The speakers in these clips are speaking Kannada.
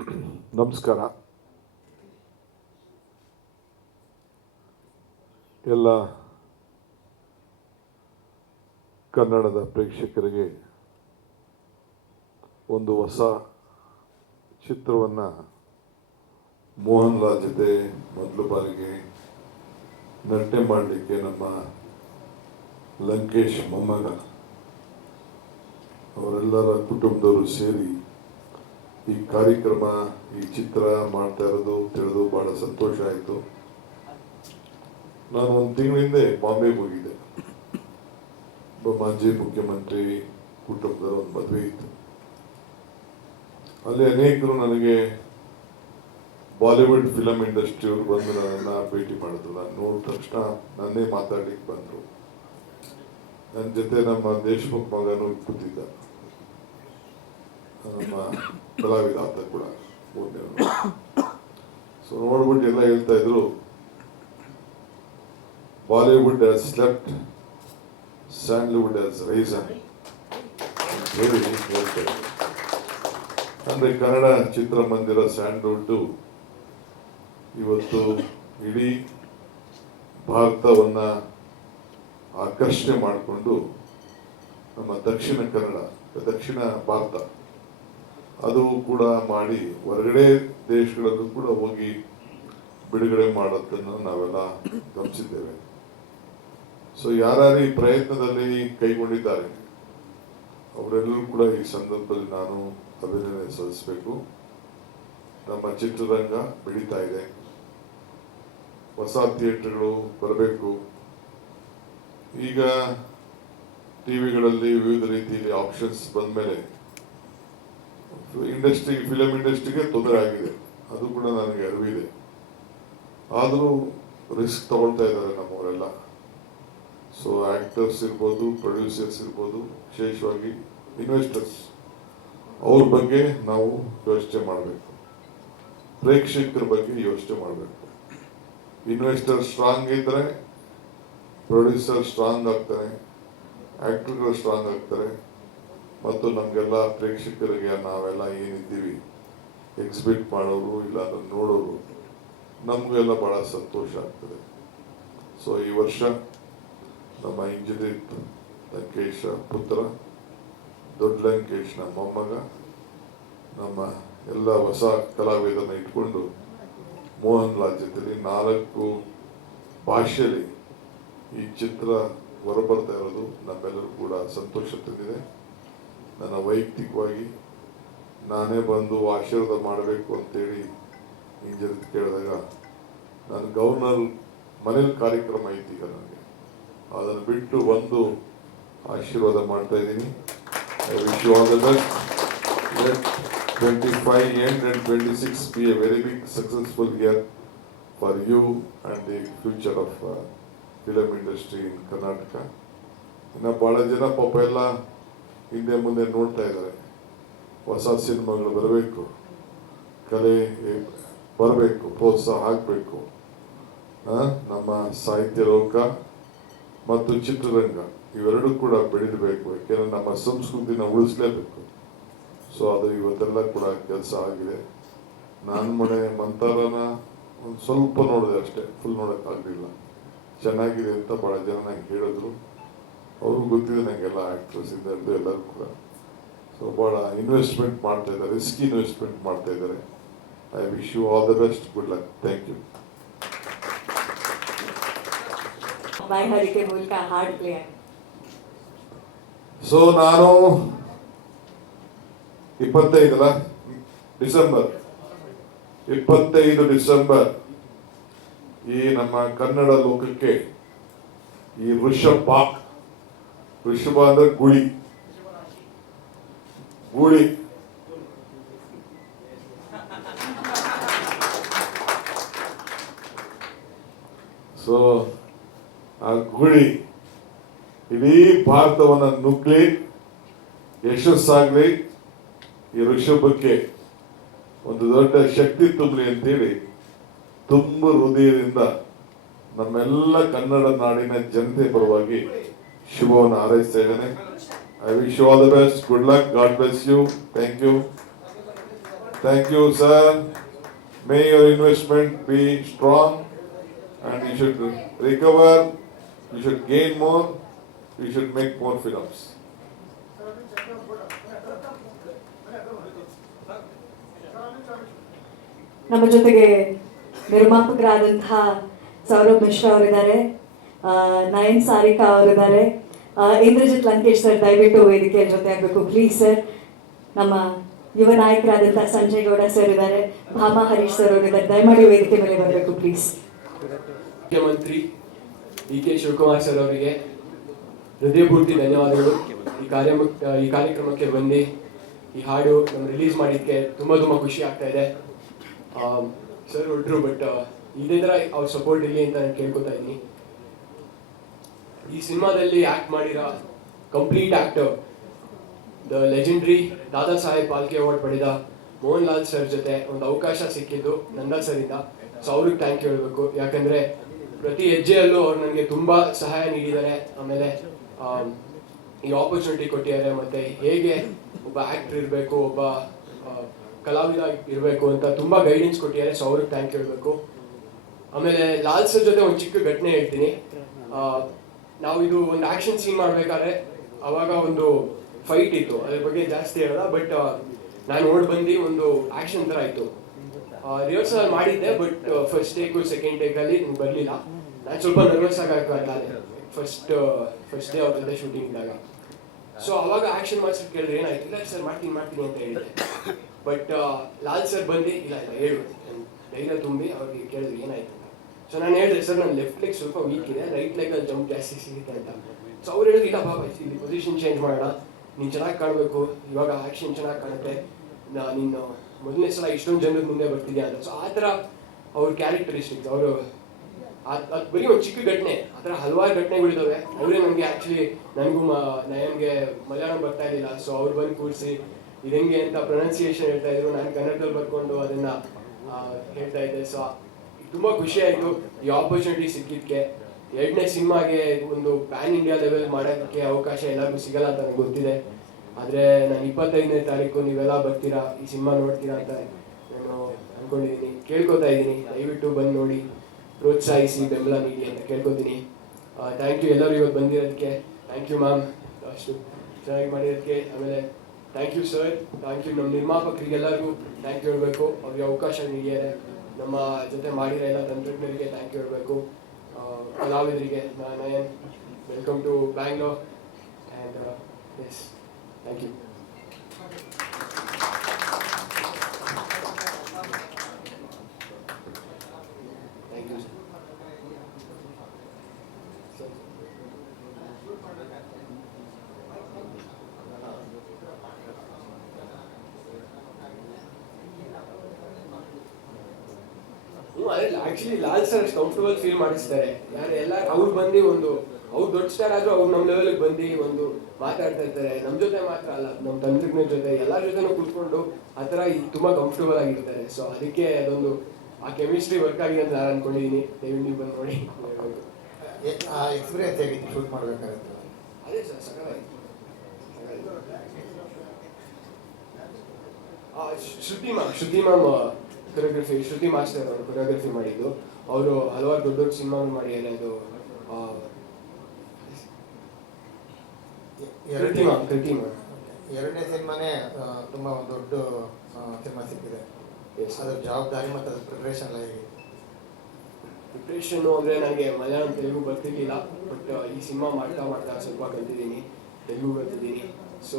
ನಮಸ್ಕಾರ. ಎಲ್ಲ ಕನ್ನಡದ ಪ್ರೇಕ್ಷಕರಿಗೆ ಒಂದು ಹೊಸ ಚಿತ್ರವನ್ನು ಮೋಹನ್ ಲಾಲ್ ಜೊತೆ ಮೊದಲು ಬಾರಿಗೆ ನಟನೆ ಮಾಡಲಿಕ್ಕೆ ನಮ್ಮ ಲಂಕೇಶ್ ಮೊಮ್ಮಗ ಅವರೆಲ್ಲರ ಕುಟುಂಬದವರು ಸೇರಿ ಈ ಕಾರ್ಯಕ್ರಮ, ಈ ಚಿತ್ರ ಮಾಡ್ತಾ ಇರೋದು ತಿಳಿದು ಭಾಳ ಸಂತೋಷ ಆಯಿತು. ನಾನು ಒಂದು ತಿಂಗಳ ಹಿಂದೆ ಬಾಂಬೆಗೆ ಹೋಗಿದ್ದೆ. ಒಬ್ಬ ಮಾಜಿ ಮುಖ್ಯಮಂತ್ರಿ ಕುಟುಂಬದ ಒಂದು ಮದುವೆ ಇತ್ತು. ಅಲ್ಲಿ ಅನೇಕರು ನನಗೆ ಬಾಲಿವುಡ್ ಫಿಲಮ್ ಇಂಡಸ್ಟ್ರಿಯವರು ಬಂದು ನನ್ನನ್ನು ಭೇಟಿ ಮಾಡಿದ್ರು. ನಾನು ನೋಡಿದ ತಕ್ಷಣ ನನ್ನೇ ಮಾತಾಡ್ಲಿಕ್ಕೆ ಬಂದರು. ನನ್ನ ಜೊತೆ ನಮ್ಮ ದೇಶಮುಖ್ ಮಗನೂ ಕೂತಿದ್ದ, ನಮ್ಮ ಕಲಾವಿದ ಆತ ಕೂಡ ಮೂರನೇ. ಸೊ ನೋಡ್ಬಿಟ್ಟು ಎಲ್ಲ ಹೇಳ್ತಾ ಇದ್ರು, Bollywood has slept, Sandalwood has resin ಹೇಳಿ ಹೇಳ್ತಾ ಇದ್ರು. ಅಂದರೆ ಕನ್ನಡ ಚಿತ್ರಮಂದಿರ ಸ್ಯಾಂಡಲ್ವುಡ್ ಇವತ್ತು ಇಡೀ ಭಾರತವನ್ನು ಆಕರ್ಷಣೆ ಮಾಡಿಕೊಂಡು ನಮ್ಮ ದಕ್ಷಿಣ ಭಾರತ ಅದು ಕೂಡ ಮಾಡಿ ಹೊರಗಡೆ ದೇಶಗಳಲ್ಲೂ ಕೂಡ ಹೋಗಿ ಬಿಡುಗಡೆ ಮಾಡೋದನ್ನು ನಾವೆಲ್ಲ ಗಮನಿಸಿದ್ದೇವೆ. ಸೊ ಯಾರ್ಯಾರು ಈ ಪ್ರಯತ್ನದಲ್ಲಿ ಕೈಗೊಂಡಿದ್ದಾರೆ ಅವರೆಲ್ಲರೂ ಕೂಡ ಈ ಸಂದರ್ಭದಲ್ಲಿ ನಾನು ಅಭಿನಂದನೆ ಸಲ್ಲಿಸಬೇಕು. ನಮ್ಮ ಚಿತ್ರರಂಗ ಬೆಳೀತಾ ಇದೆ, ಹೊಸ ಥಿಯೇಟರ್ಗಳು ಬರಬೇಕು. ಈಗ ಟಿವಿಗಳಲ್ಲಿ ವಿವಿಧ ರೀತಿಯಲ್ಲಿ ಆಪ್ಷನ್ಸ್ ಬಂದ ಮೇಲೆ ಫಿಲಮ್ ಇಂಡಸ್ಟ್ರಿಗೆ ತೊಂದರೆ ಆಗಿದೆ, ಅದು ಕೂಡ ನನಗೆ ಅರಿವಿದೆ. ಆದರೂ ರಿಸ್ಕ್ ತಗೊಳ್ತಾ ಇದ್ದಾರೆ ನಮ್ಮವರೆಲ್ಲ. ಸೊ ಆಕ್ಟರ್ಸ್ ಇರ್ಬೋದು, ಪ್ರೊಡ್ಯೂಸರ್ಸ್ ಇರ್ಬೋದು, ವಿಶೇಷವಾಗಿ ಇನ್ವೆಸ್ಟರ್ಸ್, ಅವ್ರ ಬಗ್ಗೆ ನಾವು ಯೋಚನೆ ಮಾಡಬೇಕು. ಪ್ರೇಕ್ಷಕರ ಬಗ್ಗೆ ಯೋಚನೆ ಮಾಡಬೇಕು. ಇನ್ವೆಸ್ಟರ್ ಸ್ಟ್ರಾಂಗ್ ಇದ್ದರೆ ಪ್ರೊಡ್ಯೂಸರ್ ಸ್ಟ್ರಾಂಗ್ ಆಗ್ತಾನೆ, ಆಕ್ಟರ್ಗಳು ಸ್ಟ್ರಾಂಗ್ ಆಗ್ತಾರೆ, ಮತ್ತು ನಮಗೆಲ್ಲ ಪ್ರೇಕ್ಷಕರಿಗೆ ನಾವೆಲ್ಲ ಏನಿದ್ದೀವಿ ಎಕ್ಸಿಬಿಟ್ ಮಾಡೋರು ಇಲ್ಲ ಅದನ್ನು ನೋಡೋರು ನಮಗೆಲ್ಲ ಭಾಳ ಸಂತೋಷ ಆಗ್ತದೆ. ಸೊ ಈ ವರ್ಷ ನಮ್ಮ ಇಂಜಿನಿಯರ್ ಲಂಕೇಶ ಪುತ್ರ, ದೊಡ್ಡ ಲಂಕೇಶ್ನ ಮೊಮ್ಮಗ, ನಮ್ಮ ಎಲ್ಲ ಹೊಸ ಕಲಾವಿದರನ್ನ ಇಟ್ಕೊಂಡು ಮೋಹನ್ ಲಾಲ್ ಜೊತೆಲಿ 4 ಭಾಷೆಯಲ್ಲಿ ಈ ಚಿತ್ರ ಹೊರಬರ್ತಾ ಇರೋದು ನಮ್ಮೆಲ್ಲರೂ ಕೂಡ ಸಂತೋಷ ತಂದಿದೆ. ನನ್ನ ವೈಯಕ್ತಿಕವಾಗಿ ನಾನೇ ಬಂದು ಆಶೀರ್ವಾದ ಮಾಡಬೇಕು ಅಂತೇಳಿ ಇಂಜಿನಿಯರ್ ಕೇಳಿದಾಗ, ನಾನು ಗವರ್ನರ್ ಮನೇಲಿ ಕಾರ್ಯಕ್ರಮ ಐತಿ ಈಗ ನನಗೆ, ಅದನ್ನು ಬಿಟ್ಟು ಒಂದು ಆಶೀರ್ವಾದ ಮಾಡ್ತಾ ಇದ್ದೀನಿ. I wish you all the best. Let 25 end and 26 be a very big successful year for you and the future of film industry in Karnataka. ಇನ್ನು ಭಾಳ ಜನ ಪಾಪ ಎಲ್ಲ ಹಿಂದೆ ಮುಂದೆ ನೋಡ್ತಾ ಇದ್ದಾರೆ. ಹೊಸ ಸಿನಿಮಾಗಳು ಬರಬೇಕು, ಕಲೆ ಬರಬೇಕು, ಪ್ರೋತ್ಸಾಹ ಆಗಬೇಕು. ನಮ್ಮ ಸಾಹಿತ್ಯ ಲೋಕ ಮತ್ತು ಚಿತ್ರರಂಗ ಇವೆರಡೂ ಕೂಡ ಬೆಳೀಬೇಕು. ಯಾಕೆಂದರೆ ನಮ್ಮ ಸಂಸ್ಕೃತಿನ ಉಳಿಸಲೇಬೇಕು. ಸೊ ಅದು ಇವತ್ತೆಲ್ಲ ಕೂಡ ಕೆಲಸ ಆಗಿದೆ. ನಾನು ಮನೆ ಮಂತಾರನ ಒಂದು ಸ್ವಲ್ಪ ನೋಡಿದೆ ಅಷ್ಟೇ, ಫುಲ್ ನೋಡೋಕ್ಕಾಗಲಿಲ್ಲ. ಚೆನ್ನಾಗಿದೆ ಅಂತ ಭಾಳ ಜನ ನಂಗೆ ಹೇಳಿದ್ರು. ಅವ್ರಿಗೂ ಗೊತ್ತಿದೆ ನನಗೆಲ್ಲ ಆ್ಯಕ್ಟ್ರೆಸ್ ಇಂದ ಹಿಡಿದು ಎಲ್ಲರೂ ಕೂಡ. ಸೊ ಭಾಳ ಇನ್ವೆಸ್ಟ್ಮೆಂಟ್ ಮಾಡ್ತಾ ಇದ್ದಾರೆ, ರಿಸ್ಕ್ ಇನ್ವೆಸ್ಟ್ಮೆಂಟ್ ಮಾಡ್ತಾ ಇದ್ದಾರೆ. I wish you all the best, good luck, thank you. So ನಾನು 25 ಡಿಸೆಂಬರ್ ಈ ನಮ್ಮ ಕನ್ನಡ ಲೋಕಕ್ಕೆ ಈ ಋಷಭ ಅಂದ್ರೆ ಗುಳಿ ಸೊ ಆ ಗುಳಿ ಇಡೀ ಭಾರತವನ್ನ ನುಗ್ಲಿ, ಯಶಸ್ಸಾಗ್ಲಿ, ಈ ಋಷಭಕ್ಕೆ ಒಂದು ದೊಡ್ಡ ಶಕ್ತಿ ತುಂಬಲಿ ಅಂತೇಳಿ ತುಂಬ ಹೃದಯದಿಂದ ನಮ್ಮೆಲ್ಲ ಕನ್ನಡ ನಾಡಿನ ಜನತೆ ಪರವಾಗಿ ಶುಭವನ್ನು ಹಾರೈಸ್ತಾ ಇದ್ದೇನೆ. I wish you all the best, good luck, God bless you, thank you. Thank you, sir. May your investment be strong and you should recover, you should gain more, you should make more films. ನಮ್ಮ ಜೊತೆಗೆ ನಿರ್ಮಾಪಕರಾದಂತಹ ಸೌರಭ್ ಮಿಶ್ರಾ ಅವರಿದ್ದಾರೆ, ನಯನ್ ಸಾರಿಕಾ ಅವರಿದ್ದಾರೆ, ಇಂದ್ರಜಿತ್ ಲಂಕೇಶ್ ಸರ್ ದಯವಿಟ್ಟು ವೇದಿಕೆಯ ಜೊತೆ ಆಗಬೇಕು ಪ್ಲೀಸ್ ಸರ್. ನಮ್ಮ ಯುವ ನಾಯಕರಾದಂತಹ ಸಂಜಯ್ ಗೌಡ ಸರ್ ಇದ್ದಾರೆ, ಭಾಮಾ ಹರೀಶ್ ಸರ್ ಅವರಿದ್ದಾರೆ, ದಯಮಾಡಿ ವೇದಿಕೆ ಮೇಲೆ ಬರಬೇಕು ಪ್ಲೀಸ್. ಮುಖ್ಯಮಂತ್ರಿ ಡಿ.ಕೆ. ಶಿವಕುಮಾರ್ ಸರ್ ಅವರಿಗೆ ಹೃದಯಪೂರ್ತಿ ಧನ್ಯವಾದಗಳು. ಈ ಕಾರ್ಯಕ್ರಮಕ್ಕೆ ಬಂದು ಈ ಹಾಡು ನಮ್ಮ ರಿಲೀಸ್ ಮಾಡಿದ್ದಕ್ಕೆ ತುಂಬ ಖುಷಿ ಆಗ್ತಾ ಇದೆ. ಸರ್ ಹೊರಟ್ರು, ಬಟ್ ಇದೇ ಥರ ಅವ್ರ ಸಪೋರ್ಟ್ ಇರಲಿ ಅಂತ ನಾನು ಕೇಳ್ಕೊತಾ ಇದ್ದೀನಿ. ಈ ಸಿನಿಮಾದಲ್ಲಿ ಆ್ಯಕ್ಟ್ ಮಾಡಿರೋ complete actor the legendary Dada Saheb Phalke award ಪಡೆದ ಮೋಹನ್ ಲಾಲ್ ಸರ್ ಜೊತೆ ಒಂದು ಅವಕಾಶ ಸಿಕ್ಕಿದ್ದು ನಂದಾ ಸರಿಂದ. ಸೊ ಅವ್ರಿಗೆ ಥ್ಯಾಂಕ್ ಯು ಹೇಳಬೇಕು, ಯಾಕಂದರೆ ಪ್ರತಿ ಹೆಜ್ಜೆಯಲ್ಲೂ ಅವ್ರು ನನಗೆ ತುಂಬ ಸಹಾಯ ನೀಡಿದ್ದಾರೆ. ಆಮೇಲೆ ಈ ಆಪರ್ಚುನಿಟಿ ಕೊಟ್ಟಿದ್ದಾರೆ, ಮತ್ತು ಹೇಗೆ ಒಬ್ಬ ಆ್ಯಕ್ಟ್ರ್ ಇರಬೇಕು, ಒಬ್ಬ ಕಲಾವಿದ ಇರಬೇಕು ಅಂತ ತುಂಬ ಗೈಡೆನ್ಸ್ ಕೊಟ್ಟಿದ್ದಾರೆ. ಸೊ ಅವ್ರಿಗೆ ಥ್ಯಾಂಕ್ ಯು ಹೇಳಬೇಕು. ಆಮೇಲೆ ಲಾಲ್ ಸರ್ ಜೊತೆ ಒಂದು ಚಿಕ್ಕ ಘಟನೆ ಹೇಳ್ತೀನಿ. ನಾವು ಇದು ಒಂದು ಆ್ಯಕ್ಷನ್ ಸೀನ್ ಮಾಡಬೇಕಾದ್ರೆ ಅವಾಗ ಒಂದು ಫೈಟ್ ಇತ್ತು, ಅದ್ರ ಬಗ್ಗೆ ಜಾಸ್ತಿ ಹೇಳಲ್ಲ, ಬಟ್ ನಾನು ನೋಡಿ ಬಂದು ಒಂದು ಆ್ಯಕ್ಷನ್ ಥರ ಇತ್ತು. ರಿಹರ್ಸಲ್ ಮಾಡಿದ್ದೆ, ಬಟ್ ಫಸ್ಟ್ ಟೇಕು ಸೆಕೆಂಡ್ ಟೇಕಲ್ಲಿ ನಂಗೆ ಬರಲಿಲ್ಲ. ನಾನು ಸ್ವಲ್ಪ ನರ್ವಸ್ ಆಗಿ ಫಸ್ಟ್ ಡೇ ಅವ್ರ ಜೊತೆ ಶೂಟಿಂಗ್ ಇದ್ದಾಗ. ಸೊ ಅವಾಗ ಆ್ಯಕ್ಷನ್ ಮಾಸ್ಟರ್ ಕೇಳಿದ್ರೆ ಏನಾಯ್ತು, ಇಲ್ಲ ಸರ್ ಮಾಡ್ತೀನಿ ಅಂತ ಹೇಳಿದೆ. ಬಟ್ ಲಾಲ್ ಸರ್ ಬಂದು ಇಲ್ಲ ಹೇಳು ಧೈರ್ಯ ತುಂಬಿ ಅವ್ರಿಗೆ ಕೇಳಿದ್ರು ಏನಾಯ್ತು ಅಂತ. ಸೊ ನಾನು ಹೇಳಿದೆ, ಸರ್ ನನ್ನ ಲೆಫ್ಟ್ ಲೆಗ್ ಸ್ವಲ್ಪ ವೀಕ್ ಇದೆ, ರೈಟ್ ಲೆಗಲ್ಲಿ ಜಂಪ್ ಜಾಸ್ತಿ ಸಿಗುತ್ತೆ ಅಂತ. ಸೊ ಅವ್ರು ಹೇಳಿದ್ರು, ಇಲ್ಲ ಬಾಬಾ ಇಲ್ಲಿ ಪೊಸಿಷನ್ ಚೇಂಜ್ ಮಾಡೋಣ, ನೀನು ಚೆನ್ನಾಗಿ ಕಾಣಬೇಕು, ಇವಾಗ ಆ್ಯಕ್ಷನ್ ಚೆನ್ನಾಗಿ ಕಾಣುತ್ತೆ, ನೀನು ಮೊದಲನೇ ಸಲ ಇಷ್ಟೊಂದು ಜನದ ಮುಂದೆ ಬರ್ತಿದ್ಯಾ ಅಂತ. ಸೊ ಆ ಥರ ಅವ್ರ ಕ್ಯಾರೆಕ್ಟರಿಸ್ಟಿಕ್ಸ್, ಅವರು ಅದು ಬರೀ ಒಂದು ಚಿಕ್ಕ ಘಟನೆ, ಆ ಥರ ಹಲವಾರು ಘಟನೆಗಳಿದ್ದಾವೆ. ಅವರೇ ನನಗೆ ಆ್ಯಕ್ಚುಲಿ ನನಗೂ ನಯನ್ಗೆ ಮಲಯಾಳಂ ಬರ್ತಾ ಇರಲಿಲ್ಲ, ಸೊ ಅವ್ರು ಬಂದು ಕೂರಿಸಿ ಇದು ಹೆಂಗೆ ಅಂತ ಪ್ರೊನೌನ್ಸಿಯೇಷನ್ ಹೇಳ್ತಾ ಇದ್ರು, ನಾನು ಕನ್ನಡದಲ್ಲಿ ಬರ್ಕೊಂಡು ಅದನ್ನು ಹೇಳ್ತಾ ಇದ್ದೆ. ಸೊ ತುಂಬ ಖುಷಿ ಆಯಿತು ಈ ಆಪರ್ಚುನಿಟಿ ಸಿಕ್ಕಿದ್ದಕ್ಕೆ. ಎರಡನೇ ಸಿನಿಮಾಗೆ ಒಂದು ಪ್ಯಾನ್ ಇಂಡಿಯಾ ಲೆವೆಲ್ ಮಾಡೋದಕ್ಕೆ ಅವಕಾಶ ಎಲ್ಲರಿಗೂ ಸಿಗಲ್ಲ ಅಂತ ನನಗೆ ಗೊತ್ತಿದೆ. ಆದರೆ ನಾನು 25ನೇ ತಾರೀಕು ನೀವೆಲ್ಲ ಬರ್ತೀರಾ, ಈ ಸಿನಿಮಾ ನೋಡ್ತೀರಾ ಅಂತ ನಾನು ಅಂದ್ಕೊಂಡಿದ್ದೀನಿ, ಕೇಳ್ಕೊತಾ ಇದ್ದೀನಿ. ದಯವಿಟ್ಟು ಬಂದು ನೋಡಿ, ಪ್ರೋತ್ಸಾಹಿಸಿ, ಬೆಂಬಲ ನೀಡಿ ಅಂತ ಕೇಳ್ಕೊತೀನಿ. ಥ್ಯಾಂಕ್ ಯು ಎಲ್ಲರೂ ಇವತ್ತು ಬಂದಿರೋದಕ್ಕೆ. ಥ್ಯಾಂಕ್ ಯು ಮ್ಯಾಮ್, ಅಷ್ಟು ಚೆನ್ನಾಗಿ ಮಾಡಿರೋದಕ್ಕೆ. ಆಮೇಲೆ thank you sir, thank you ನಮ್ಮ ನಿರ್ಮಾಪಕರಿಗೆಲ್ಲರಿಗೂ ಥ್ಯಾಂಕ್ ಯು ಹೇಳಬೇಕು, ಅವ್ರಿಗೆ ಅವಕಾಶ ನೀಡಿದ್ದಾರೆ. ನಮ್ಮ ಜೊತೆ ಮಾಡಿರೋ ಎಲ್ಲ ತಂತ್ರಜ್ಞರಿಗೆ ಥ್ಯಾಂಕ್ ಯು ಹೇಳಬೇಕು. ಕಲಾವಿದರಿಗೆ Nayan, welcome to Bangalore and yes thank you. Thank you sir. ಅದೇ actually Lal sir comfortable feel ಮಾಡಿಸ್ತಾರೆ. ಎಲ್ಲ ಅವ್ರು ಬಂದು ಅವ್ರು ದೊಡ್ಡ ಸ್ಟಾರ್ ಆದ್ರೂ ಅವ್ರು ನಮ್ಮ ಲೆವೆಲ್ಗೆ ಬಂದು ಒಂದು ಮಾತಾಡ್ತಾ ಇರ್ತಾರೆ. ನಮ್ಮ ಜೊತೆ ಮಾತ್ರ ಅಲ್ಲ, ನಮ್ಮ ತಂತ್ರಜ್ಞರ ಜೊತೆ ಎಲ್ಲರ ಜೊತೆನೂ ಕೂತ್ಕೊಂಡು ಆ ಥರ ತುಂಬ ಕಂಫರ್ಟಬಲ್ ಆಗಿರ್ತಾರೆ. ಸೊ ಅದಕ್ಕೆ ಅದೊಂದು ಆ ಕೆಮಿಸ್ಟ್ರಿ ವರ್ಕ್ ಆಗಿದೆ ಅಂತ ನಾನು ಅನ್ಕೊಂಡಿದ್ದೀನಿ. ದಯವಿಟ್ಟು ನೀವು ಬಂದು ನೋಡಿ. ಎಕ್ಸ್ಪೀರಿಯನ್ಸ್ ಹೇಗಿತ್ತು ಶೂಟ್ ಮಾಡಬೇಕಾಗುತ್ತೆ? ಅದೇ ಸರ್ ಸಕಾಲಾಯಿತು. ಶ್ರುತಿ ಮ್ಯಾಮ್ ಕೊರಿಯೋಗ್ರಫಿ, ಶ್ರುತಿ ಮಾಸ್ಟರ್ ಅವರು ಕೊರಿಯೋಗ್ರಫಿ ಮಾಡಿದ್ದು. ಅವರು ಹಲವಾರು ದೊಡ್ಡ ಸಿನಿಮಾಗಳು ಮಾಡಿದ್ದಾರೆ. ಅದು ಎರಡನೇ ಸಿನಿಮಾನೇ ತುಂಬ ಒಂದು ದೊಡ್ಡ ಸಿನಿಮಾ ಸಿಕ್ಕಿದೆ. ಅದ್ರ ಜವಾಬ್ದಾರಿ ಮತ್ತು ಅದ್ರ ಪ್ರಿಪ್ರೇಷನ್ ಹೇಗೆ? ಪ್ರಿಪ್ರೇಷನ್ನು ಅಂದರೆ ನನಗೆ ಮಲಯಾಳಂ ತೆಲುಗು ಬರ್ತಿರ್ಲಿಲ್ಲ, ಬಟ್ ಈ ಸಿನಿಮಾ ಮಾಡ್ತಾ ಸ್ವಲ್ಪ ಕಲ್ತಿದ್ದೀನಿ, ತೆಲುಗು ಕಲ್ತಿದ್ದೀನಿ. ಸೊ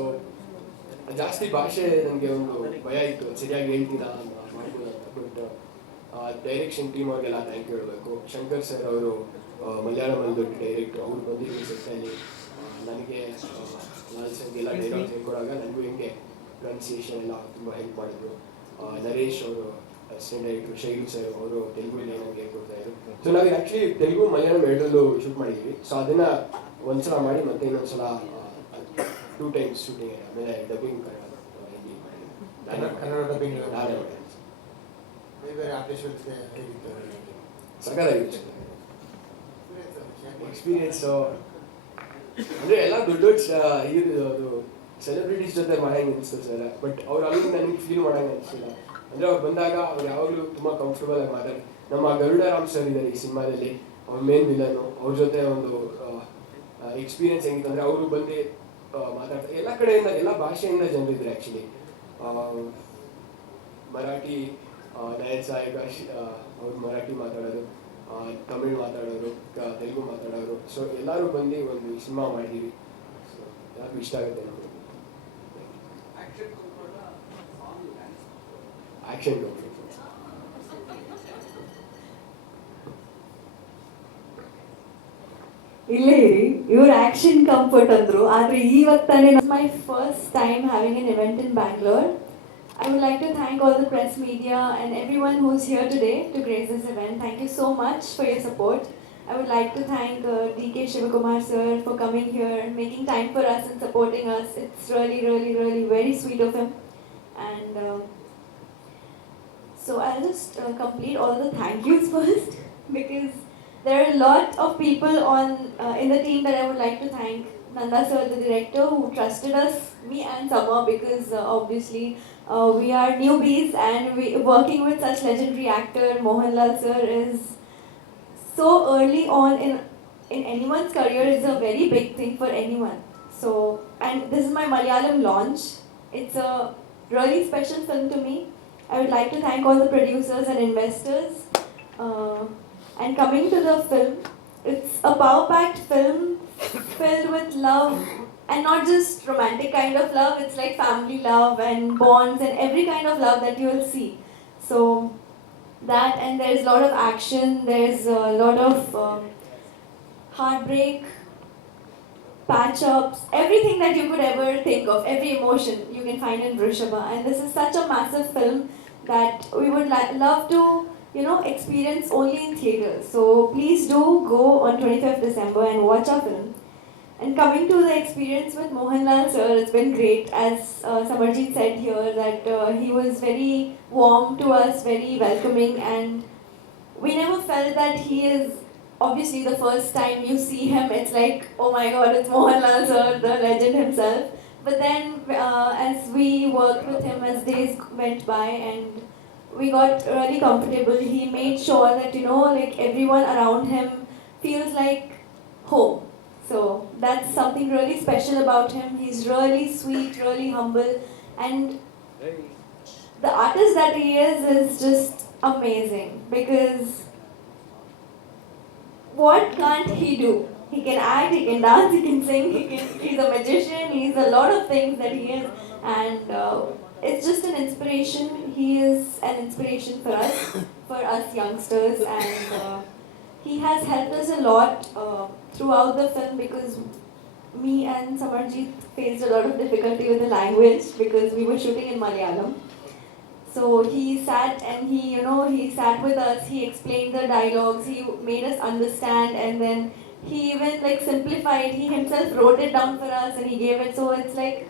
ಜಾಸ್ತಿ ಭಾಷೆ ನನಗೆ ಒಂದು ಭಯ ಇತ್ತು, ಸರಿಯಾಗಿ ಹೇಳ್ತೀರಾ ಮಾಡ್ಬೋದು ಅಂತ. ಬಟ್ ಡೈರೆಕ್ಷನ್ ಟೀಮ್ ಅವ್ರಿಗೆಲ್ಲ ಥ್ಯಾಂಕ್ ಯು ಹೇಳಬೇಕು. ಶಂಕರ್ ಸರ್ ಅವರು ಮಲಯಾಳಮಲ್ಲಿ ದೊಡ್ಡ ಡೈರೆಕ್ಟ್ರು, ಅವ್ರು ಬಂದಿದ್ದು ಸೆಟ್ಟಲ್ಲಿ ನನಗೆ ಲಾಲ್ ಸರ್ಗೆಲ್ಲ ಡೈಲಾಗ್ಸ್ ಹೇಳ್ಕೊಡಾಗ ನನಗೂ ಹೆಂಗೆ ಪ್ರೊನೌನ್ಸಿಯೇಷನ್ ಎಲ್ಲ ತುಂಬ ಹೆಲ್ಪ್ ಮಾಡಿದ್ರು. ನರೇಶ್ ಅವರು ಅಸಿಸ್ಟೆಂಟ್ ಡೈರೆಕ್ಟ್ರು, ಶೈಲು ಸರ್ ಅವರು ತೆಲುಗುಲ್ಲಿ ನನಗೆ ಹೇಳ್ಕೊಡ್ತಾಯಿದ್ರು. ಸೊ ನಾವು ಆ್ಯಕ್ಚುಲಿ ತೆಲುಗು ಮಲಯಾಳಂ ಎರಡರಲ್ಲೂ ಶೂಟ್ ಮಾಡಿದ್ದೀವಿ. ಸೊ ಅದನ್ನು ಒಂದ್ಸಲ ಮಾಡಿ ಮತ್ತೆ ಇನ್ನೊಂದ್ಸಲ 2 times ಶೂಟಿಂಗ್, ಆಮೇಲೆ ಡಬ್ಬಿಂಗ್ ಕನ್ನಡ ಡಬ್ಬಿಂಗ್ ಬೇರೆ ಆರ್ಟಿಸ್ಟ್ ಹೇಗಿತ್ತು? ಸಕಾಲಾಗಿತ್ತು ಎಕ್ಸ್ಪೀರಿಯನ್ಸು. ಅಂದರೆ ಎಲ್ಲ ದೊಡ್ಡ ಇದು ಅದು ಸೆಲೆಬ್ರಿಟೀಸ್ ಜೊತೆ ಮಾಡಂಗೆ ಅನಿಸ್ತು ಸರ್, ಬಟ್ ಅವ್ರು ಅಲ್ಲಿ ನನಗೆ ಫೀಲ್ ಮಾಡಂಗೆ ಅನಿಸ್ತಿಲ್ಲ. ಅಂದರೆ ಅವ್ರು ಬಂದಾಗ ಅವ್ರು ಯಾವಾಗಲೂ ತುಂಬ ಕಂಫರ್ಟಬಲ್ ಆಗಿ ಮಾತಾಡಿ. ನಮ್ಮ ಗರುಡರಾಮ್ ಸರ್ ಇದ್ದಾರೆ ಈ ಸಿನಿಮಾದಲ್ಲಿ, ಅವ್ರ ಮೇನ್ ವಿಲನ್ನು. ಅವ್ರ ಜೊತೆ ಒಂದು ಎಕ್ಸ್ಪೀರಿಯನ್ಸ್ ಹೆಂಗಿತ್ತು ಅಂದರೆ ಅವರು ಬಂದು ಮಾತಾಡ್ತಾರೆ. ಎಲ್ಲ ಕಡೆಯಿಂದ, ಎಲ್ಲ ಭಾಷೆಯಿಂದ ಜನರಿದ್ದಾರೆ ಆ್ಯಕ್ಚುಲಿ. ಮರಾಠಿ ನಯನ್ ಸಾಯಿಗ ಅವ್ರು ಮರಾಠಿ ಮಾತಾಡೋರು, ತಮಿಳ್ ಮಾತಾಡೋರು, ತೆಲುಗು ಮಾತಾಡೋರು. ಸೊ ಎಲ್ಲರೂ ಬಂದು ಒಂದು ಸಿನಿಮಾ ಮಾಡಿದ್ದೀವಿ. ಸೊ ಎಲ್ಲರಿಗೂ ಇಷ್ಟ ಆಗುತ್ತೆ ನಮಗೆ. ಆ್ಯಕ್ಷನ್ ಇಲ್ಲೇ ಇರಿ, ಇವ್ರ ಆಕ್ಷನ್ ಕಂಫರ್ಟ್ ಅಂದ್ರು, ಆದ್ರೆ ಇವತ್ತಾನೆ my first time having an event in Bangalore. I would like to thank all the press media and everyone who's here today to grace this event. Thank you so much for your support. I would like to thank DK Shivakumar sir for coming here and making time for us and supporting us. It's really, really, really very sweet of him. And so I'll just complete all the thank yous first because there are a lot of people in the team that I would like to thank. Nanda sir, the director, who trusted us, me and Sama, because obviously we are newbies and working with such legendary actor Mohanlal sir is so early on in anyone's career is a very big thing for anyone. So, and this is my Malayalam launch. It's a really special film to me. I would like to thank all the producers and investors. And coming to the film, it's a power-packed film filled with love, and not just romantic kind of love. It's like family love and bonds and every kind of love that you will see. So that, and there's a lot of action. There's a lot of heartbreak, patch-ups, everything that you could ever think of, every emotion you can find in Vrishabha. And this is such a massive film that we would love to, experience only in theaters. So please do go on 25th December and watch our film. And coming to the experience with Mohanlal sir, it's been great. As Samarjit said here, that he was very warm to us, very welcoming, and we never felt that he is, obviously the first time you see him, it's like, oh my god, it's Mohanlal sir, the legend himself. But then as we worked with him, as days went by and we got really comfortable, he made sure that, like everyone around him feels like home. So that's something really special about him. He's really sweet, really humble, and the artist that he is just amazing, because what can't he do? He can act, he can dance, he can sing, he's a magician, he's a lot of things that he is, and it's just an inspiration. He is an inspiration for us youngsters, and he has helped us a lot throughout the film, because me and Samarjit faced a lot of difficulty with the language because we were shooting in Malayalam. So he sat and he sat with us, he explained the dialogues, he made us understand, and then he even like simplified, he himself wrote it down for us and he gave it. So it's like,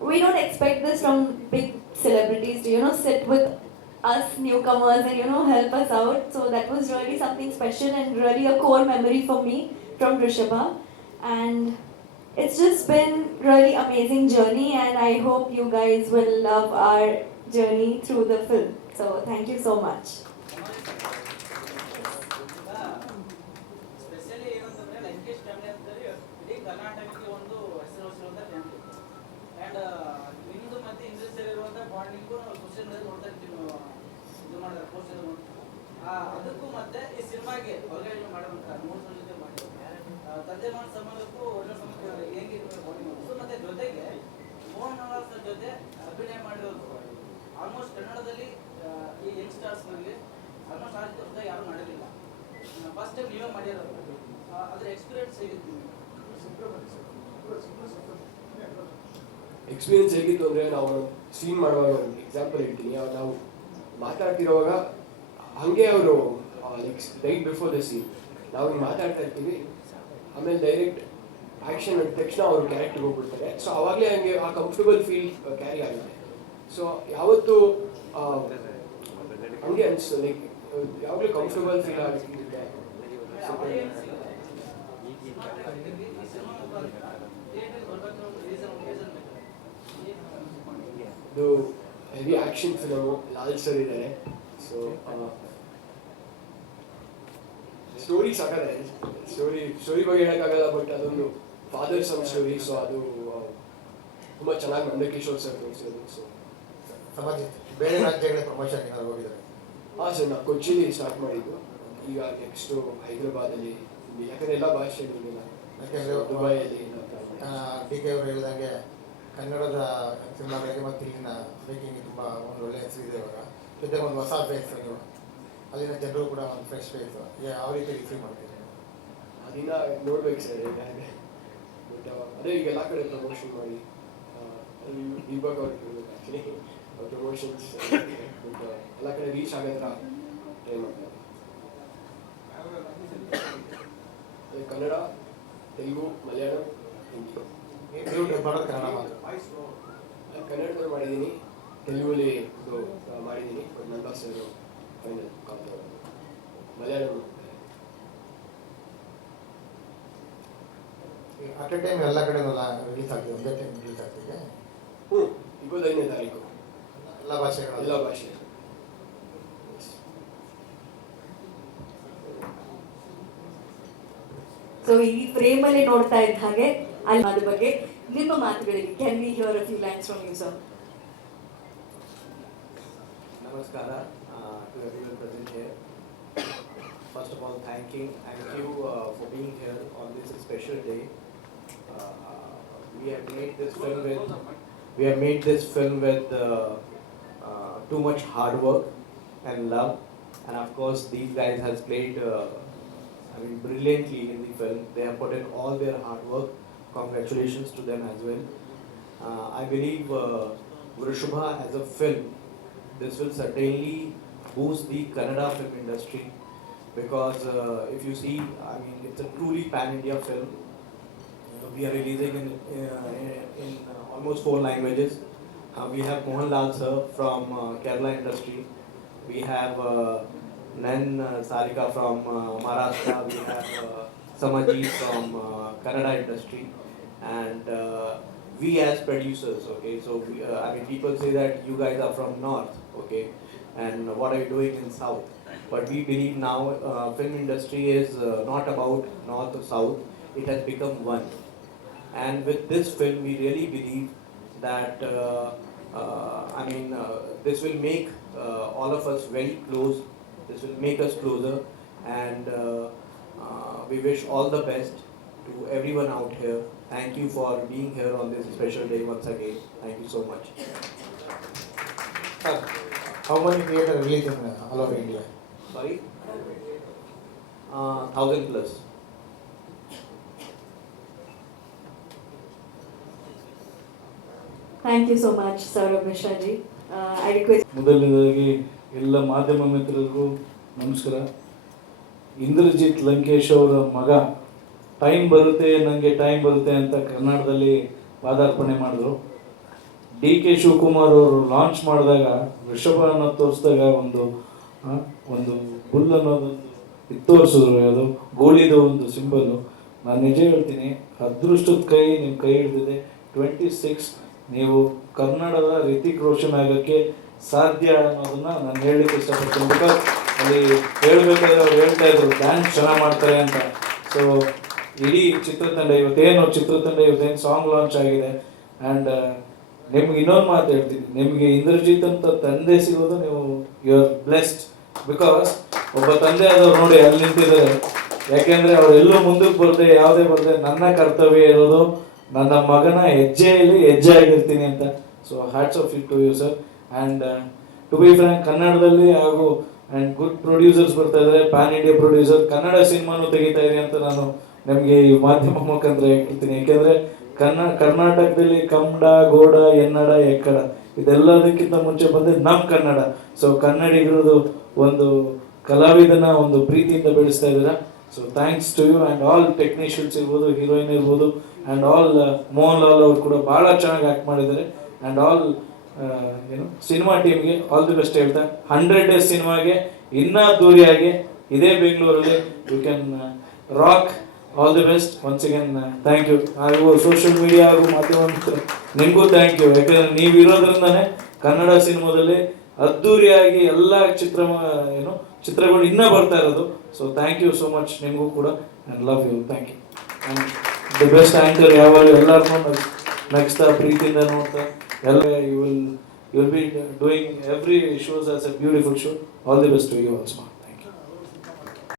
we don't expect this from big celebrities to, sit with us newcomers and, help us out. So that was really something special and really a core memory for me from Vrishabha. And it's just been really amazing journey, and I hope you guys will love our journey through the film. So thank you so much. Specially ಏನಂತಂದ್ರೆ ಲಂಕೇಶ್ ಫ್ಯಾಮಿಲಿ ಅಂತಂದ್ರೆ ಇಡೀ ಕರ್ನಾಟಕಕ್ಕೆ ಒಂದು ಹೆಸರುವಾಸಿರುವಂತ ಫ್ಯಾಮಿಲಿ. ಆ್ಯಂಡ್ ನಿಮ್ದು ಮತ್ತೆ ಇಂಡಸ್ಟ್ರಿಯಲ್ ಇರುವಂಥ ಬಾಂಡಿಂಗು ನಾವು ಸೋಷಿಯಲ್ ಮೀಡಿಯಾ ನೋಡ್ತಾ ಇರ್ತೀವಿ. ಇದು ಮಾಡಿದ್ರೆ ಪೋಸ್ಟ್ ಅದಕ್ಕೂ ಮತ್ತೆ ಈ ಸಿನಿಮಾಗೆ ಆರ್ಗನೈಸ್ ಮಾಡುವಂಥ 3 ಜನ ಜೊತೆ ಮಾಡಿ ತಂದೆ ಮಗನ ಸಂಬಂಧಕ್ಕೂ ಒಳ್ಳೆ ಸಂಬಂಧ ಹೇಗಿರ್ಬೇಕು ಬಾಂಡಿಂಗ್. ಮತ್ತೆ ಜೊತೆಗೆ ಮೋಹನ್ ಸರ್ ಜೊತೆ ಅಭಿನಯ ಮಾಡಿರೋದು ಆಲ್ಮೋಸ್ಟ್ ಕನ್ನಡದಲ್ಲಿ ಈ ಯಂಗ್ಸ್ಟರ್ಸ್ನಲ್ಲಿ ಆಲ್ಮೋಸ್ಟ್ ಆ ರೀತಿ ಯಾರು ಮಾಡಿರಲಿಲ್ಲ. ಫಸ್ಟ್ ಟೈಮ್ ನೀವೇ ಮಾಡಿರೋದು, ಅದರ ಎಕ್ಸ್ಪೀರಿಯನ್ಸ್ ಹೇಗಿತ್ತು? ಎಕ್ಸ್ಪೀರಿಯನ್ಸ್ ಹೇಗಿತ್ತು ಅಂದರೆ, ನಾವು ಸೀನ್ ಮಾಡುವಾಗ ಒಂದು ಎಕ್ಸಾಂಪಲ್ ಹೇಳ್ತೀನಿ. ನಾವು ಮಾತಾಡ್ತಿರೋವಾಗ ಹಾಗೆ ಅವರು ರೈಟ್ ಬಿಫೋರ್ ದ ಸೀನ್ ನಾವು ಹಿಂಗೆ ಮಾತಾಡ್ತಾ ಇರ್ತೀವಿ, ಆಮೇಲೆ ಡೈರೆಕ್ಟ್ ಆ್ಯಕ್ಷನ್ ಮಾಡಿದ ತಕ್ಷಣ ಅವರು ಕ್ಯಾರೆಕ್ಟರ್ಗೆ ಹೋಗ್ಬಿಡ್ತಾರೆ. ಸೊ ಆವಾಗಲೇ ಹಂಗೆ ಆ ಕಂಫರ್ಟಬಲ್ ಫೀಲ್ ಕ್ಯಾರಿ ಆಗುತ್ತೆ. ಸೊ ಯಾವತ್ತು ಹಂಗೆ ಅನಿಸ್ತು, ಲೈಕ್ ಯಾವಾಗಲೂ ಕಂಫರ್ಟಬಲ್ ಫೀಲ್ ಆಗುತ್ತೆ. ಇದು heavy action film, Lal sir ಇದ್ದಾರೆ. ಸೊ ಸ್ಟೋರಿ ಸಾಕಾಗಿದೆ. ಸ್ಟೋರಿ ಬಗ್ಗೆ ಹೇಳೋಕ್ಕಾಗಲ್ಲ, ಬಟ್ ಅದೊಂದು ಫಾದರ್ ಸಮ್ ಸ್ಟೋರಿ. ಸೊ ಅದು ತುಂಬ ಚೆನ್ನಾಗಿ ನಂದಕಿಶೋರ್ ಸರ್ ತೋರಿಸಿದ್ರು. ಸೊ ಸಮಾಜಿತ್ ಬೇರೆ ರಾಜ್ಯಗಳಿಗೆ ಪ್ರಮೋಷನ್ ಏನಾದ್ರು ಹೋಗಿದ್ದಾರೆ? ಹಾಂ ಸರ್, ನಾವು ಕೊಚ್ಚಿಲಿ ಸ್ಟಾರ್ಟ್ ಮಾಡಿದ್ದು. ಈಗ ನೆಕ್ಸ್ಟು ಹೈದರಾಬಾದಲ್ಲಿ, ಯಾಕಂದರೆ ಎಲ್ಲ ಭಾಷೆಯಲ್ಲಿ ಯಾಕೆಂದರೆ ದುಬೈಯಲ್ಲಿ ಡಿ ಕೆ ಅವರು ಹೇಳಿದಂಗೆ ಕನ್ನಡದ ಸಿನಿಮಾಗಳಿಗೆ ಮತ್ತು ಇಲ್ಲಿನ ಮೇಕಿಂಗ್ ತುಂಬ ಒಂದು ಒಳ್ಳೆಯ ಹೆಸರಿದೆ ಇವಾಗ. ಜೊತೆಗೆ ಒಂದು ಹೊಸ ಫೇಸ್ ನೀವು, ಅಲ್ಲಿನ ಜನರು ಕೂಡ ಒಂದು ಫ್ರೆಶ್ ಫೇಸ್, ಯಾವ ರೀತಿ ರಿಸೀವ್ ಮಾಡ್ತೀರಿ? ಅದನ್ನ ನೋಡ್ಬೇಕು ಸರ್. ಬಟ್ ಅದೇ ಈಗ ಎಲ್ಲ ಕಡೆ ಪ್ರಮೋಷನ್ ಮಾಡಿ ಇವಾಗ ಅವ್ರಿಗೆ ಆ್ಯಕ್ಚುಲಿ ಪ್ರಮೋಷನ್ಸ್ ಎಲ್ಲ ಕಡೆ ರೀಚ್ ಆಗತ್ರ ಟ್ರೈ ಮಾಡ್ತಾರೆ. ಕನ್ನಡ, ತೆಲುಗು, ಮಲಯಾಳಂ, ಹಿಂದಿ. ನೀವು ಮಾಡೋದು ಕನ್ನಡ ಮಾತ್ರ? ಕನ್ನಡದಲ್ಲಿ ಮಾಡಿದ್ದೀನಿ, ತೆಲುಗಲ್ಲಿ ಮಾಡಿದ್ದೀನಿ. ಬಟ್ ನನ್ನ sir final Malayalam. At A time ಎಲ್ಲ ಕಡೆ ರಿಲೀಸ್ ಆಗ್ತದೆ, ಒಂದೇ ಟೈಮ್ ರಿಲೀಸ್ ಆಗ್ತಿದೆ? 25ನೇ ತಾರೀಕು ಎಲ್ಲ ಭಾಷೆಗಳು? ಎಲ್ಲ ಭಾಷೆ. ಸೊ ಈ ಫ್ರೇಮ್ ಅಲ್ಲಿ ನೋಡ್ತಾ ಇದ್ದ ಹಾಗೆ ಅಲ್ಲಿ ಅದ್ರ ಬಗ್ಗೆ ನಿಮ್ಮ ಮಾತುಗಳಿಗೆ can we hear a few lines from you sir? Namaskar to everyone present here. First of all, thank you for being here on this special day. We have made this film with too much hard work and love, and of course these guys has played brilliantly in the film. They have put in all their hard work. Congratulations to them as well. I believe Vrishubha as a film, this will certainly boost the Kannada film industry, because if you see, it's a truly pan-India film. We are releasing in almost 4 languages. We have Mohanlal sir from Kerala industry. We have Nan Sarika from Maharashtra. We have Samajit from Kannada industry, and we as producers, okay, so people say that you guys are from north, okay, and what are you doing in south? But we believe now film industry is not about north or south, it has become one. And with this film we really believe that this will make all of us very close, this will make us closer, and we wish all the best to everyone out here. Thank you for being here on this special day once again. Thank you so much. Sir, how many theater release in all over India? Sorry? 1,000 plus. Thank you so much Saurabh Mishra ji. I request. ಮೊದಲನೇದಾಗಿ ಎಲ್ಲ ಮಾಧ್ಯಮ ಮಿತ್ರರಿಗೂ ನಮಸ್ಕಾರ. ಇಂದ್ರಜಿತ್ ಲಂಕೇಶ್ ಅವರ ಮಗ ಟೈಮ್ ಬರುತ್ತೆ ನನಗೆ ಟೈಮ್ ಬರುತ್ತೆ ಅಂತ ಕನ್ನಡದಲ್ಲಿ ಪಾದಾರ್ಪಣೆ ಮಾಡಿದ್ರು. ಡಿ ಕೆ ಶಿವಕುಮಾರ್ ಅವರು ಲಾಂಚ್ ಮಾಡಿದಾಗ ವೃಷಭ ಅನ್ನೋದು ತೋರಿಸಿದಾಗ ಒಂದು ಬುಲ್ ಅನ್ನೋದೊಂದು ಇದು ತೋರಿಸಿದ್ರು, ಅದು ಗೋಳಿದ ಒಂದು ಸಿಂಬಲು. ನಾನು ನಿಜ ಹೇಳ್ತೀನಿ, ಅದೃಷ್ಟದ ಕೈ ನಿಮ್ಮ ಕೈ ಹಿಡಿದಿದೆ. 26 ನೀವು ಕನ್ನಡದ ರಿತಿಕ್ ರೋಷನ್ ಆಗೋಕ್ಕೆ ಸಾಧ್ಯ ಅನ್ನೋದನ್ನ ನಾನು ಹೇಳಲಿಕ್ಕೆ ಇಷ್ಟಪಡ್ತೀನಿ. ಬಿಕಾಸ್ ಅಲ್ಲಿ ಹೇಳ್ಬೇಕಾದ್ರೆ ಅವ್ರು ಹೇಳ್ತಾ ಇದ್ರು ಡ್ಯಾನ್ಸ್ ಚೆನ್ನಾಗಿ ಮಾಡ್ತಾರೆ ಅಂತ. ಸೊ ಇಡೀ ಇವತ್ತೇನು ಸಾಂಗ್ ಲಾಂಚ್ ಆಗಿದೆ. ಆ್ಯಂಡ್ ನಿಮ್ಗೆ ಇನ್ನೊಂದು ಮಾತು ಹೇಳ್ತೀನಿ, ನಿಮಗೆ ಇಂದ್ರಜಿತ್ ಅಂತ ತಂದೆ ಸಿಗೋದು ನೀವು ಯು ಆರ್ ಬ್ಲೆಸ್ಡ್. ಬಿಕಾಸ್ ಒಬ್ಬ ತಂದೆ ಆದವ್ರು ನೋಡಿ ಅಲ್ಲಿ ನಿಂತಿದ್ದಾರೆ. ಯಾಕೆಂದರೆ ಅವರೆಲ್ಲೂ ಮುಂದಕ್ಕೆ ಬರದೆ ಯಾವುದೇ ಬರದೆ ನನ್ನ ಕರ್ತವ್ಯ ಇರೋದು ನನ್ನ ಮಗನ ಹೆಜ್ಜೆ ಆಗಿರ್ತೀನಿ ಅಂತ. So hats off to you sir. And to be frank, Kannada ಹಾಗೂ ಆ್ಯಂಡ್ ಗುಡ್ ಪ್ರೊಡ್ಯೂಸರ್ಸ್ ಬರ್ತಾ ಇದ್ದಾರೆ, ಪ್ಯಾನ್ ಇಂಡಿಯಾ ಪ್ರೊಡ್ಯೂಸರ್. ಕನ್ನಡ ಸಿನಿಮಾನು ತೆಗಿತಾ ಇರಿ ಅಂತ ನಾನು ನಮಗೆ ಈ ಮಾಧ್ಯಮ ಮುಖಾಂತರ ಹೇಳ್ತೀನಿ. ಯಾಕೆಂದರೆ ಕರ್ನಾಟಕದಲ್ಲಿ ಕನ್ನಡ, ಗೋಡ, ಎನ್ನಡ, ಎಕ್ಕಡ ಇದೆಲ್ಲದಕ್ಕಿಂತ ಮುಂಚೆ ಬಂದಿದ್ದು ನಮ್ಮ ಕನ್ನಡ. ಸೊ ಕನ್ನಡಿಗರದು ಒಂದು ಕಲಾವಿದನ ಒಂದು ಪ್ರೀತಿಯಿಂದ ಬೆಳೆಸ್ತಾ ಇದ್ದೀರಾ. So thanks to you and all technicians ಇರ್ಬೋದು, ಹೀರೋಯಿನ್ ಇರ್ಬೋದು, ಆ್ಯಂಡ್ ಆಲ್ ಮೋಹನ್ ಲಾಲ್ ಅವರು ಕೂಡ ಭಾಳ ಚೆನ್ನಾಗಿ ಆ್ಯಕ್ಟ್ ಮಾಡಿದ್ದಾರೆ. ಆ್ಯಂಡ್ ಆಲ್ ಸಿನಿಮಾ ಟೀಮ್ಗೆ ಆಲ್ ದಿ ಬೆಸ್ಟ್ ಹೇಳ್ತಾ, 100 days ಸಿನಿಮಾಗೆ ಇನ್ನೂ ಅದ್ದೂರಿಯಾಗಿ ಇದೇ ಬೆಂಗಳೂರಲ್ಲಿ you can rock. All the best once again. Thank you. ಹಾಗೂ ಸೋಷಿಯಲ್ ಮೀಡಿಯಾ ಹಾಗೂ ಮಾಧ್ಯಮ ನಿಮಗೂ ಥ್ಯಾಂಕ್ ಯು. ಯಾಕಂದರೆ ನೀವು ಇರೋದ್ರಿಂದನೇ ಕನ್ನಡ ಸಿನಿಮಾದಲ್ಲಿ ಅದ್ದೂರಿಯಾಗಿ ಎಲ್ಲ ಚಿತ್ರಗಳು ಇನ್ನೂ ಬರ್ತಾ ಇರೋದು. So thank you so much ನಿಮಗೂ ಕೂಡ, and love you, thank you. And the best anchor ಯಾವಾಗ ಎಲ್ಲರನ್ನೂ ನಗಿಸ್ತಾ ಪ್ರೀತಿಯಿಂದ ನೋಡ್ತಾ ಎಲ್ಲ you will be doing every shows as a beautiful show. All the best to you also.